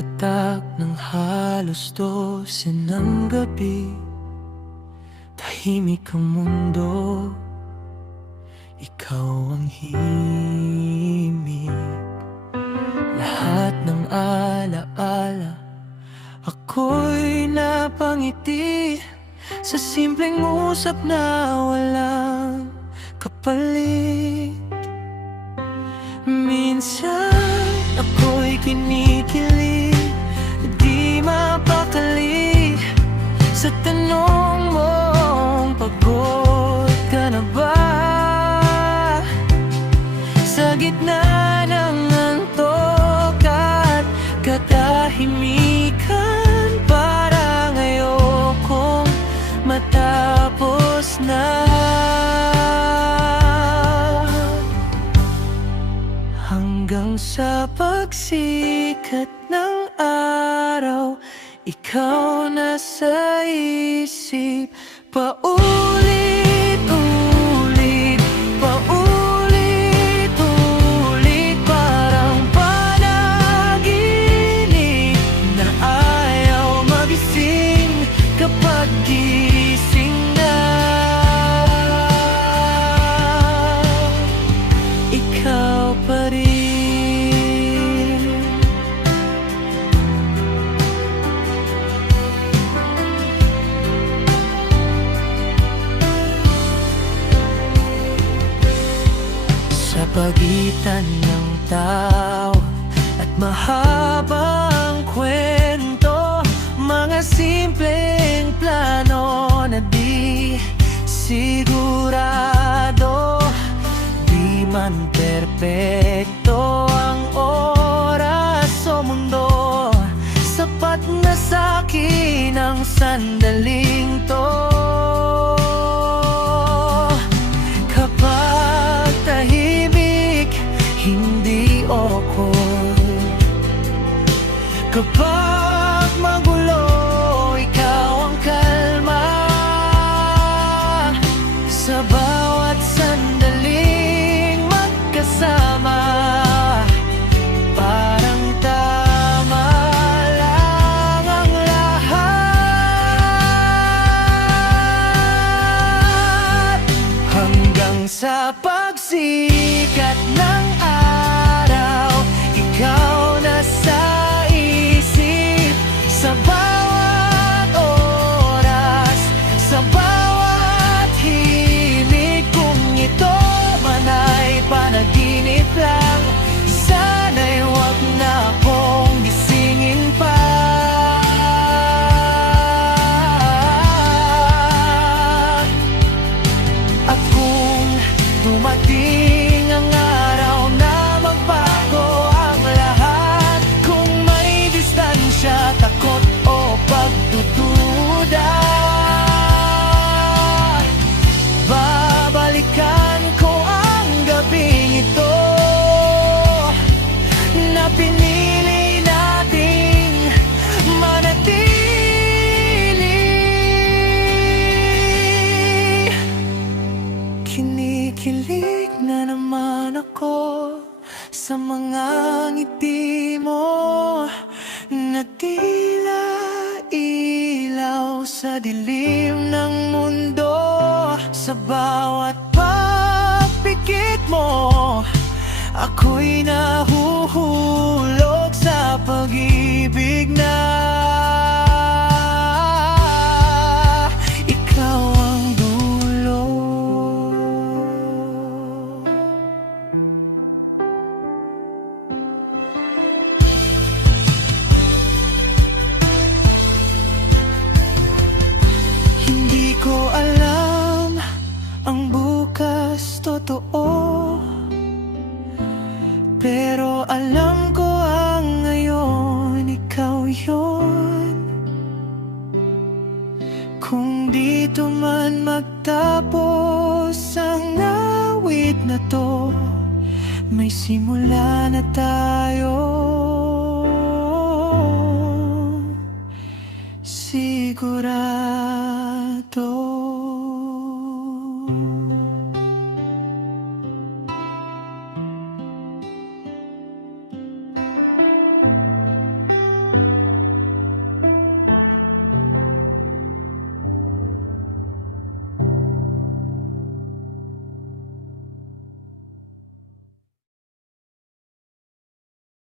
patak ng halos 12 ng gabi. Tahimik ang mundo, ikaw ang himig. Lahat ng alaala, ako'y napangiti sa simpleng usap na walang kapalit. Minsan ako'y kinikilig, di mapakali sa tanong mong pagod ka na ba? Sa gitna ng antok at katahimikan, parang ayokong matapos na. Hanggang sa pagsikat ng araw, ikaw na sa isip. Paulit-ulit, paulit-ulit, parang panaginip na ayaw magising kapag gising na. Ikaw pa rin. Sa pagitan ng tao at mahabang kwento, mga simpleng plano na di sigurado. Di man perpekto ang oras o mundo, sapat na sa'kin ang sandaling to. Kapag tahimik, hindi awkward. Kapag magulo, ikaw ang kalma. Sa bawat sandaling magkasama, parang tama lang ang lahat. Hanggang sa pagsikat ng araw, ikaw na sa isip. Sa bawat oras, sa bawat himig, kung ito man ay panaginip lang, sana'y wag na akong gisingin pa. At kung dumating ang araw na magbago ang lahat, kung may distansya, takot o pagdududa, babalikan ko ang gabing ito na pinili nating manatili. Kinikilig na naman ako sa mga ngiti mo na tila ilaw sa dilim ng mundo. Sa bawat pagpikit mo, ako'y nahuhulog sa pag-ibig na ikaw ang dulo. Hindi ko alam ang bukas totoo, pero alam ko ang ngayon, ikaw yun. Kung dito man magtapos ang awit na to, may simula na tayo. Sigurado